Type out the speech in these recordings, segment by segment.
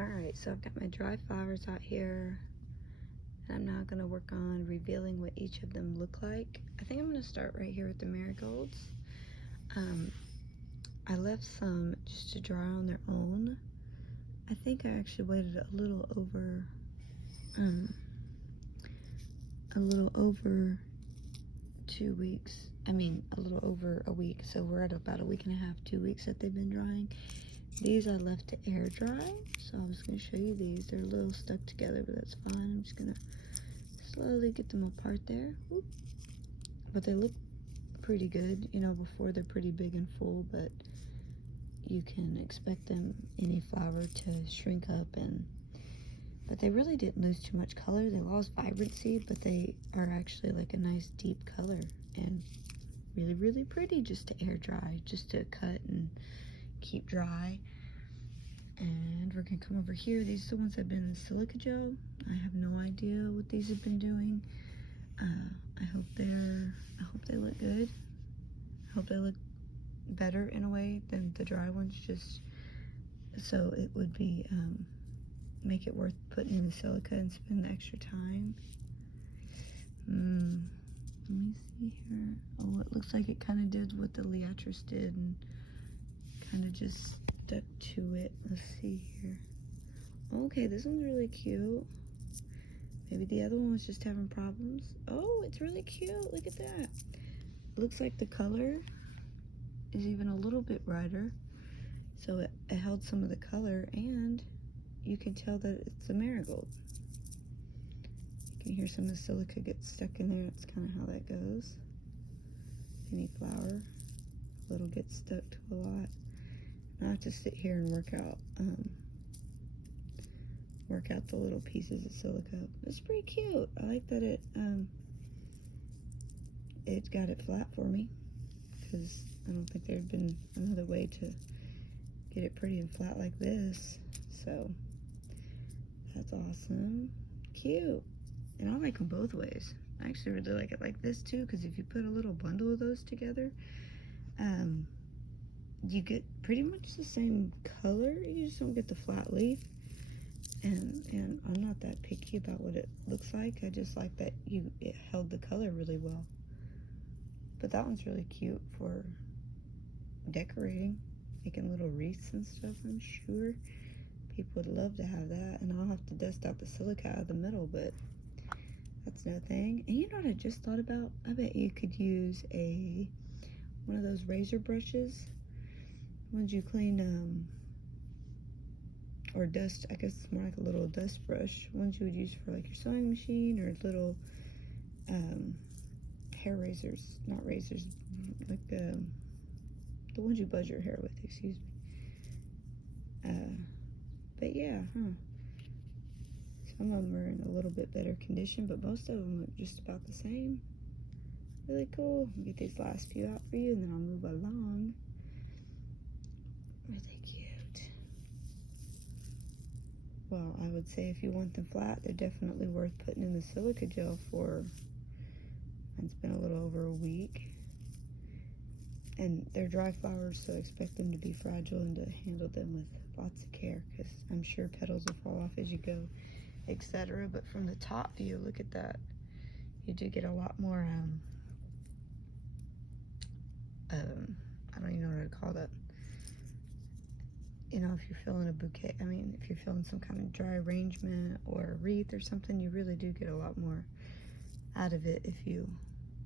Alright, so I've got my dry flowers out here, and I'm now going to work on revealing what each of them look like. I think I'm going to start right here with the marigolds. I left some just to dry on their own. I think I actually waited a little over 2 weeks. I mean, a little over a week. So we're at about a week and a half, 2 weeks that they've been drying. These I left to air dry. So I was going to show you these. They're a little stuck together, but that's fine. I'm just going to slowly get them apart there. Oop. But they look pretty good, you know, before they're pretty big and full, but you can expect them, any flower, to shrink up, but they really didn't lose too much color. They lost vibrancy, but they are actually like a nice deep color and really, really pretty just to air dry, just to cut and keep dry. And we're gonna come over here. These are the ones that have been in the silica gel. I have no idea what these have been doing. I hope they look good. I hope they look better in a way than the dry ones, just so it would be make it worth putting in the silica and spend the extra time. Let me see here. Oh, it looks like it kind of did what the Liatris did and kind of just stuck to it. Let's see here. Okay, this one's really cute. Maybe the other one was just having problems. Oh, it's really cute. Look at that. Looks like the color is even a little bit brighter. So it held some of the color, and you can tell that it's a marigold. You can hear some of the silica get stuck in there. That's kind of how that goes. Any flower, a little gets stuck to a lot. I have to sit here and work out the little pieces of silica. It's pretty cute. I like that it got it flat for me, because I don't think there'd been another way to get it pretty and flat like this. So that's awesome. Cute. And I like them both ways. I actually really like it like this too, because if you put a little bundle of those together, you get pretty much the same color. You just don't get the flat leaf. And I'm not that picky about what it looks like. I just like that it held the color really well. But that one's really cute for decorating, making little wreaths and stuff. I'm sure people would love to have that. And I'll have to dust out the silica out of the middle, but that's no thing. And you know what I just thought about? I bet you could use one of those razor brushes, ones you clean or dust. I guess it's more like a little dust brush, ones you would use for like your sewing machine, or little hair razors, not razors, like the ones you buzz your hair with, excuse me. But yeah, some of them are in a little bit better condition, but most of them look just about the same. Really cool. I'll get these last few out for you, and then I'll move along. Really cute. Well, I would say if you want them flat, they're definitely worth putting in the silica gel for. Mine's been a little over a week. And they're dry flowers, so expect them to be fragile and to handle them with lots of care, because I'm sure petals will fall off as you go, etc. But from the top view, look at that. You do get a lot more, I don't even know what to call that. You know, if you're filling a bouquet, if you're filling some kind of dry arrangement or a wreath or something, you really do get a lot more out of it if you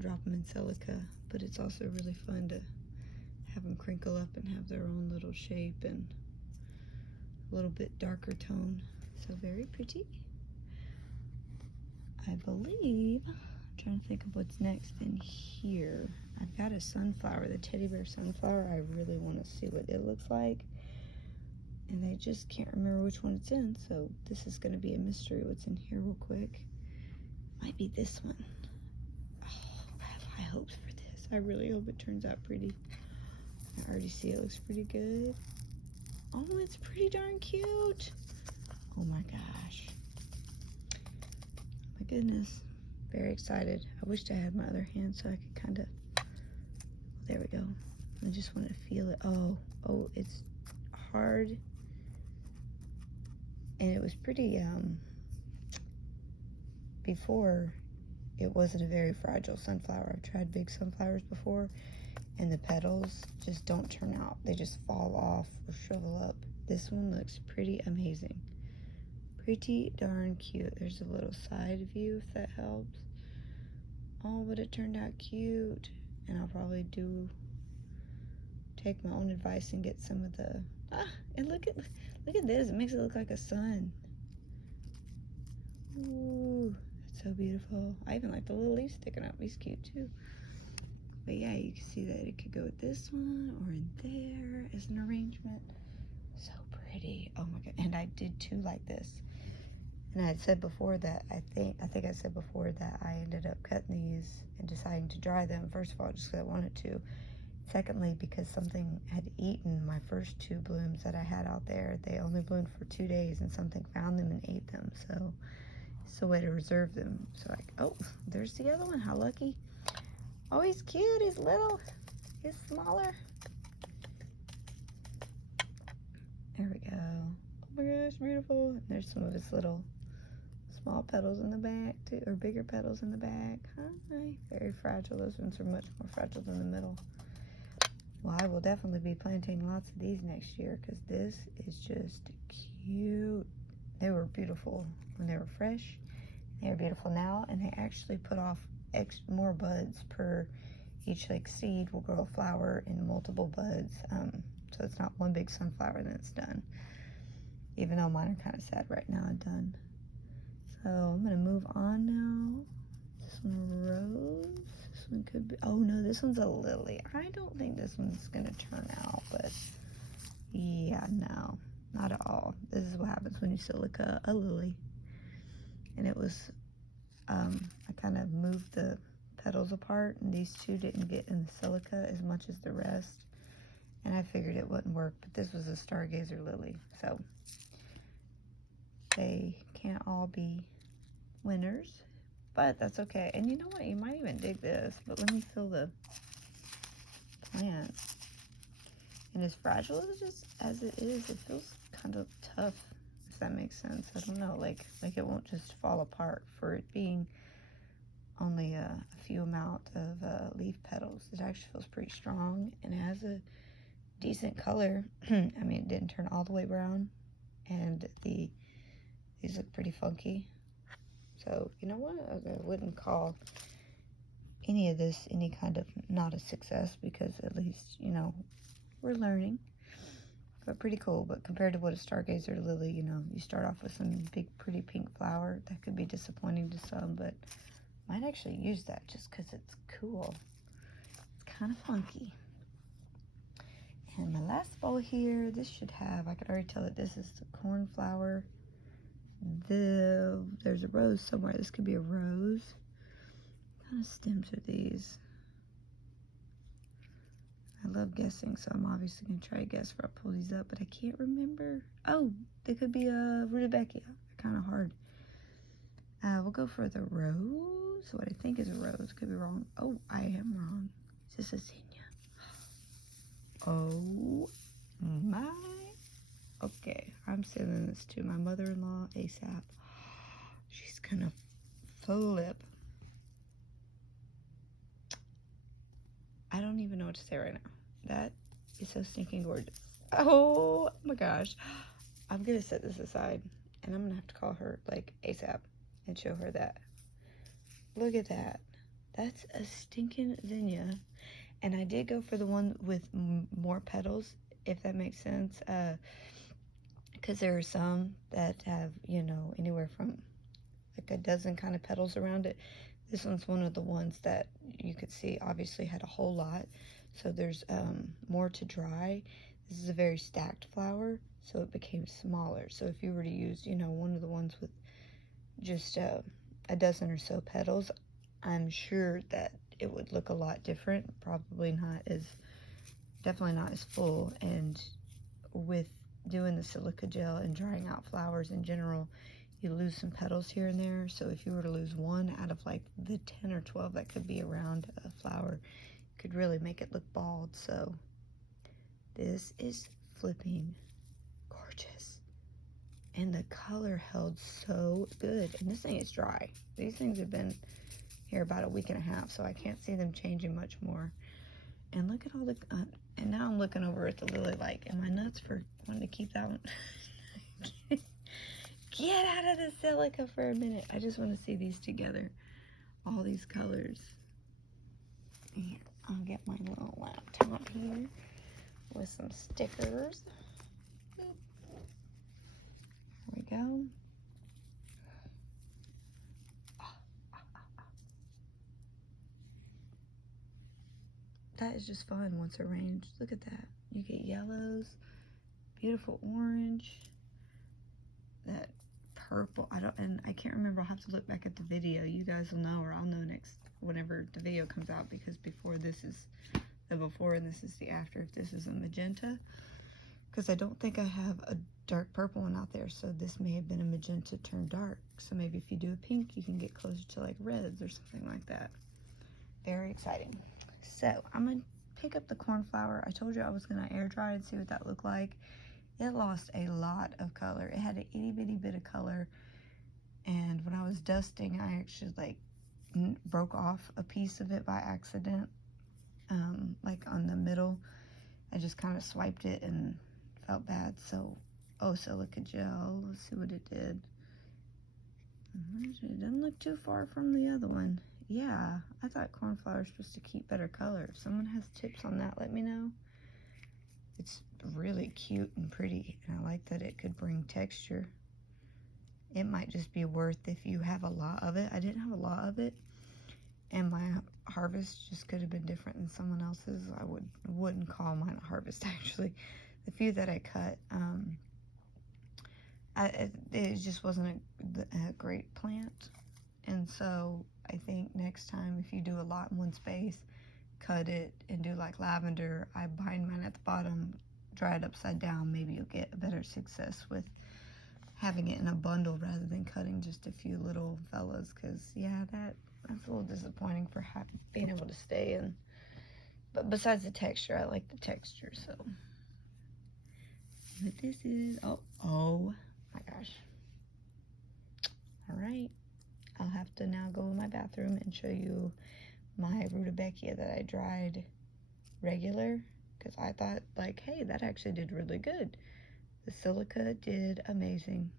drop them in silica. But it's also really fun to have them crinkle up and have their own little shape and a little bit darker tone. So very pretty. I believe, I'm trying to think of what's next in here. I've got a sunflower, the teddy bear sunflower. I really want to see what it looks like, and I just can't remember which one it's in, so this is going to be a mystery what's in here real quick. Might be this one. Oh, I have high hopes for this. I really hope it turns out pretty. I already see it looks pretty good. Oh, it's pretty darn cute. Oh my gosh. My goodness. Very excited. I wished I had my other hand so I could kind of, there we go. I just want to feel it. Oh, it's hard. And it was pretty, before, it wasn't a very fragile sunflower. I've tried big sunflowers before, and the petals just don't turn out. They just fall off or shrivel up. This one looks pretty amazing. Pretty darn cute. There's a little side view if that helps. Oh, but it turned out cute. And I'll probably take my own advice and get some of the, and look at this. It makes it look like a sun. Ooh, that's so beautiful. I even like the little leaf sticking up. He's cute too. But yeah, you can see that it could go with this one or in there as an arrangement. So pretty. Oh my god. And I did two like this. And I had said before that I think I said before that I ended up cutting these and deciding to dry them. First of all, just because I wanted to. Secondly, because something had eaten my first two blooms that I had out there. They only bloomed for 2 days, and something found them and ate them. So it's a way to reserve them. So like, oh, there's the other one. How lucky. Oh, he's cute. He's little. He's smaller. There we go. Oh my gosh, beautiful. And there's some of his little small petals in the back too, or bigger petals in the back. Hi. Very fragile. Those ones are much more fragile than the middle. Well, I will definitely be planting lots of these next year because this is just cute. They were beautiful when they were fresh. They are beautiful now, and they actually put off more buds per each like seed will grow a flower in multiple buds. So it's not one big sunflower and then it's done. Even though mine are kind of sad right now and done. So I'm gonna move on now. This one a rose. This one could be, oh no, this one's a lily. I don't think this one's gonna turn out, but yeah, no, not at all. This is what happens when you silica a lily. And it was, I kind of moved the petals apart, and these two didn't get in the silica as much as the rest. And I figured it wouldn't work, but this was a stargazer lily, so they can't all be winners, but that's okay. And you know what? You might even dig this, but let me feel the plant. And as fragile as it is, it feels kind of tough, if that makes sense. I don't know, like it won't just fall apart for it being only a few amount of leaf petals. It actually feels pretty strong, and it has a decent color. I mean, it didn't turn all the way brown, and these look pretty funky. So, you know what? I wouldn't call any of this any kind of not a success, because at least, you know, we're learning. But pretty cool. But compared to what a stargazer lily, you know, you start off with some big, pretty pink flower. That could be disappointing to some, but might actually use that just because it's cool. It's kind of funky. And my last bowl here, this should have, I could already tell that this is the cornflower. There's a rose somewhere. This could be a rose. What kind of stems are these? I love guessing, so I'm obviously going to try to guess before I pull these up, but I can't remember. Oh, they could be a rudbeckia. They're kind of hard. We'll go for the rose. What I think is a rose. Could be wrong. Oh, I am wrong. Is this a zinnia? Oh my. Okay, I'm sending this to my mother-in-law ASAP. She's gonna flip. I don't even know what to say right now. That is so stinking gorgeous. Oh my gosh. I'm gonna set this aside, and I'm gonna have to call her like ASAP and show her that. Look at that. That's a stinking zinnia. And I did go for the one with more petals, if that makes sense. Because there are some that have, you know, anywhere from like a dozen kind of petals around it. This one's one of the ones that you could see obviously had a whole lot. So there's more to dry. This is a very stacked flower, so it became smaller. So if you were to use, you know, one of the ones with just a dozen or so petals, I'm sure that it would look a lot different. Probably not as, definitely not as full. And with doing the silica gel and drying out flowers in general, you lose some petals here and there. So if you were to lose one out of like the 10 or 12 that could be around a flower, it could really make it look bald. So this is flipping gorgeous. and the color held so good. And this thing is dry. These things have been here about a week and a half, so I can't see them changing much more. And look at all the, and now I'm looking over at the lily like, am I nuts for wanting to keep that one? Get out of the silica for a minute. I just want to see these together. All these colors. And I'll get my little laptop here with some stickers. There we go. That is just fun once arranged. Look at that. You get yellows, beautiful orange, that purple. I can't remember. I'll have to look back at the video. You guys will know, or I'll know next whenever the video comes out, because before this is the before and this is the after. If this is a magenta, because I don't think I have a dark purple one out there, so this may have been a magenta turned dark. So maybe if you do a pink, you can get closer to like reds or something like that. Very exciting. So I'm gonna pick up the cornflower. I told you I was gonna air dry and see what that looked like. It lost a lot of color. It had an itty bitty bit of color, and when I was dusting, I actually like broke off a piece of it by accident, like on the middle. I just kind of swiped it and felt bad. So, oh, silica gel. Let's see what it did. It doesn't look too far from the other one. Yeah, I thought cornflower was supposed to keep better color. If someone has tips on that, let me know. It's really cute and pretty, and I like that it could bring texture. It might just be worth if you have a lot of it. I didn't have a lot of it, and my harvest just could have been different than someone else's. I wouldn't call mine a harvest, actually. The few that I cut, it just wasn't a great plant. And so I think next time, if you do a lot in one space, cut it and do like lavender. I bind mine at the bottom, dry it upside down. Maybe you'll get a better success with having it in a bundle rather than cutting just a few little fellas, because yeah, that's a little disappointing for being able to stay in. But besides the texture, I like the texture. So what this is, oh my gosh. All right, I'll have to now go in my bathroom and show you my rudbeckia that I dried regular, because I thought like, hey, that actually did really good. The silica did amazing.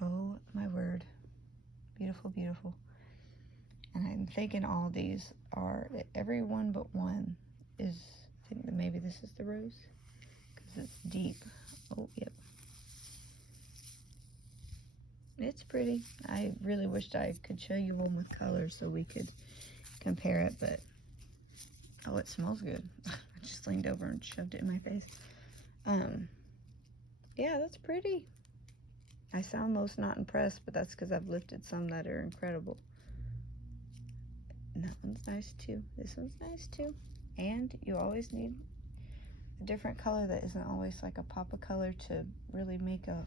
Oh my word. Beautiful, beautiful. And I'm thinking all these are, every one but one is, I think that maybe this is the rose, because it's deep. Oh, yep. It's pretty. I really wished I could show you one with colors so we could compare it, but oh, it smells good. I just leaned over and shoved it in my face. Yeah, that's pretty. I sound most not impressed, but that's because I've lifted some that are incredible. And that one's nice too. This one's nice too. And you always need a different color that isn't always like a pop of color to really make a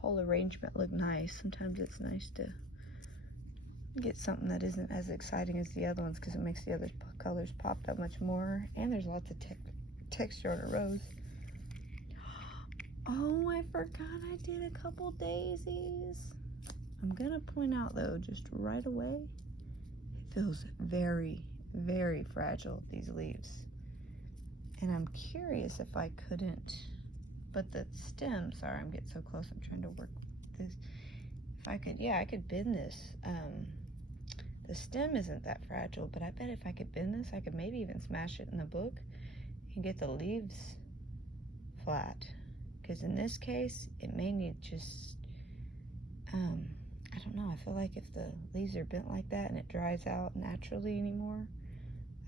whole arrangement look nice. Sometimes it's nice to get something that isn't as exciting as the other ones, because it makes the other colors pop that much more. And there's lots of texture on a rose. Oh, I forgot I did a couple daisies. I'm gonna point out though, just right away, it feels very, very fragile, these leaves. And I'm curious if I couldn't, but the stem, sorry, I'm getting so close, I'm trying to work with this. If I could, yeah, I could bend this. The stem isn't that fragile, but I bet if I could bend this, I could maybe even smash it in the book and get the leaves flat. Because in this case, it may need just, I don't know, I feel like if the leaves are bent like that and it dries out naturally anymore,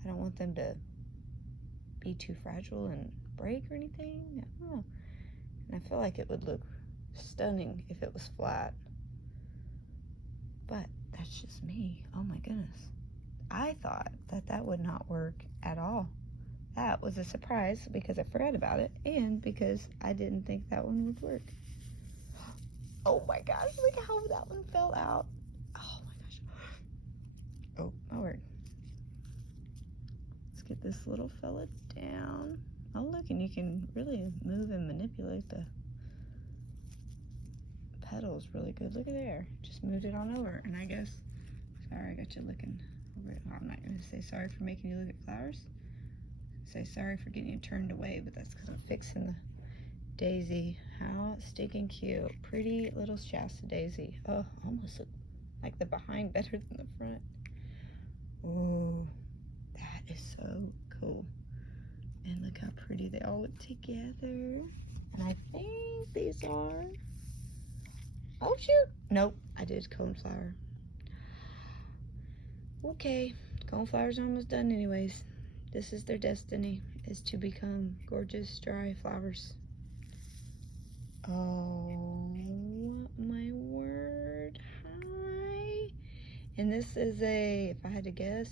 I don't want them to be too fragile and break or anything. I don't know. And I feel like it would look stunning if it was flat. But that's just me. Oh my goodness. I thought that that would not work at all. That was a surprise because I forgot about it and because I didn't think that one would work. Oh my gosh, look how that one fell out. Oh my gosh. Oh, my word. Let's get this little fella down. Oh look, and you can really move and manipulate the petal is really good. Look at there. Just moved it on over. And I guess, sorry, I got you looking over it. I'm not going to say sorry for making you look at flowers. Say sorry for getting you turned away, but that's because I'm fixing the daisy. How stinking cute. Pretty little Shasta daisy. Oh, almost look like the behind better than the front. Ooh, that is so cool. And look how pretty they all look together. And I think these are, oh shoot, nope, I did coneflower. Okay, coneflowers are almost done anyways. This is their destiny, is to become gorgeous dry flowers. Oh my word, hi. And this is a, if I had to guess,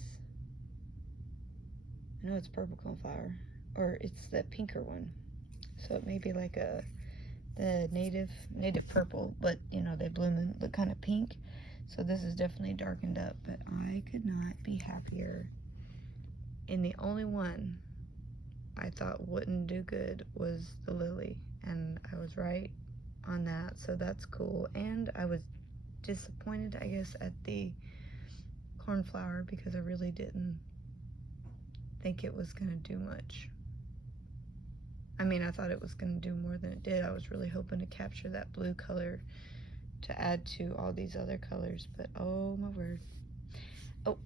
I know it's purple coneflower, or it's the pinker one. So it may be like the native purple, but you know, they bloom and look kind of pink. So this is definitely darkened up, but I could not be happier. And the only one I thought wouldn't do good was the lily, and I was right on that, so that's cool. And I was disappointed, I guess, at the cornflower because I really didn't think it was gonna do much. I mean, I thought it was gonna do more than it did. I was really hoping to capture that blue color to add to all these other colors, but oh my word. Oh,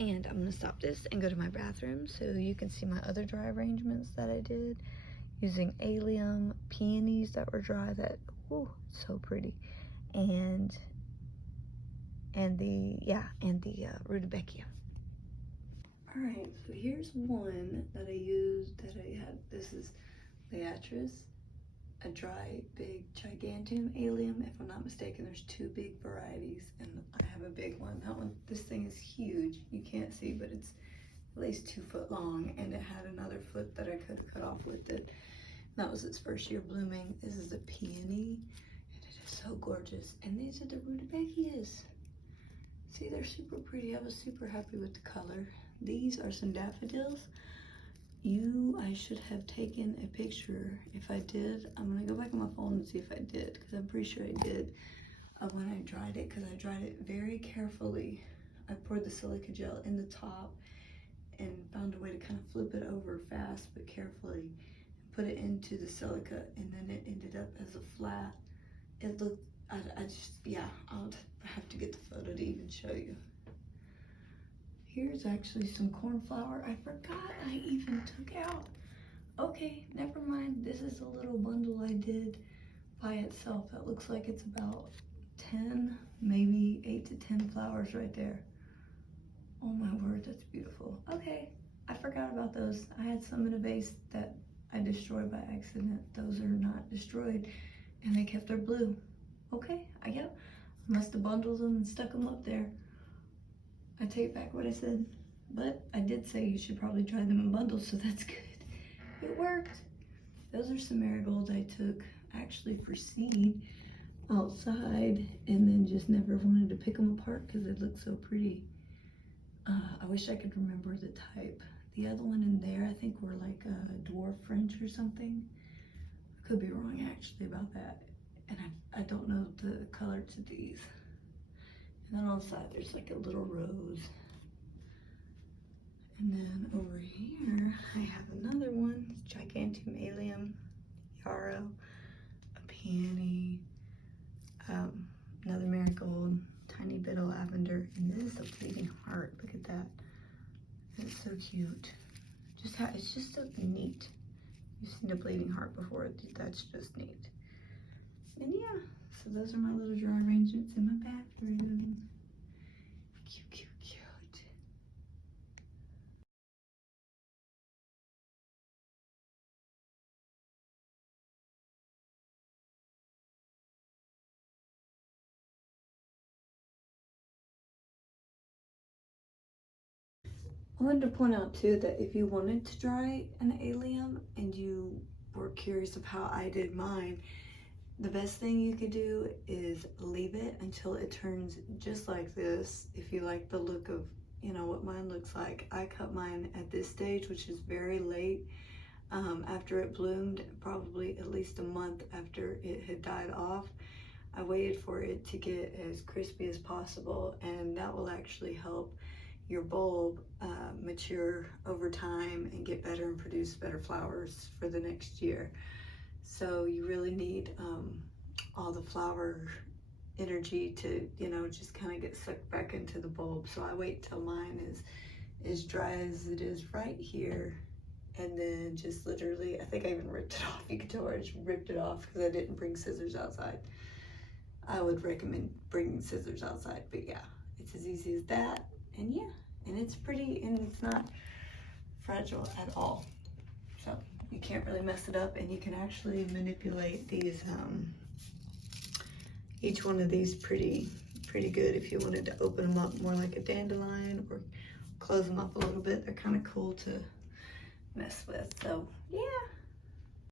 and I'm gonna stop this and go to my bathroom so you can see my other dry arrangements that I did using allium, peonies that were dry, that, ooh, so pretty, and the rudbeckia. All right, so here's one that I used that I had. This is Liatris, a dry, big, gigantium allium. If I'm not mistaken, there's two big varieties, and I have a big one. That one, this thing is huge. You can't see, but it's at least 2 foot long, and it had another foot that I could have cut off with it. That was its first year blooming. This is a peony, and it is so gorgeous. And these are the rudbeckias. See, they're super pretty. I was super happy with the color. These are some daffodils. I should have taken a picture. If I did, I'm gonna go back on my phone and see if I did, because I'm pretty sure I did, of when I dried it, because I dried it very carefully. I poured the silica gel in the top and found a way to kind of flip it over fast but carefully, put it into the silica, and then it ended up as a flat. It looked, I just, yeah, I'll have to get the photo to even show you. Here's actually some cornflower I forgot I even took out. Okay, never mind. This is a little bundle I did by itself. That looks like it's about 10, maybe 8 to 10 flowers right there. Oh my word, that's beautiful. Okay, I forgot about those. I had some in a vase that I destroyed by accident. Those are not destroyed, and they kept their blue. Okay, I must have bundled them and stuck them up there. I take back what I said, but I did say you should probably dry them in bundles, so that's good. It worked. Those are some marigolds I took actually for seed outside, and then just never wanted to pick them apart because they look so pretty. I wish I could remember the type. The other one in there, I think were like a dwarf French or something. I could be wrong actually about that. And I don't know the color to these. And then on the side, there's like a little rose. And then over here, I have another one, Gigantium allium, yarrow, a peony, another marigold, tiny bit of lavender, and this is a bleeding heart. Look at that. It's so cute. It's just so neat. You've seen a bleeding heart before. That's just neat. And yeah, so those are my little dry arrangements in my bathroom. Cute, cute, cute. I wanted to point out too that if you wanted to dry an allium and you were curious of how I did mine, the best thing you could do is leave it until it turns just like this. If you like the look of, you know, what mine looks like. I cut mine at this stage, which is very late, after it bloomed, probably at least a month after it had died off. I waited for it to get as crispy as possible, and that will actually help your bulb mature over time and get better and produce better flowers for the next year. So you really need all the flower energy to, you know, just kind of get sucked back into the bulb. So I wait till mine is as dry as it is right here, and then just literally, I think I even ripped it off. You can tell I just ripped it off because I didn't bring scissors outside. I would recommend bringing scissors outside, but yeah, it's as easy as that. And yeah, and it's pretty, and it's not fragile at all. So you can't really mess it up, and you can actually manipulate these, each one of these pretty good if you wanted to open them up more like a dandelion or close them up a little bit. They're kind of cool to mess with. So yeah,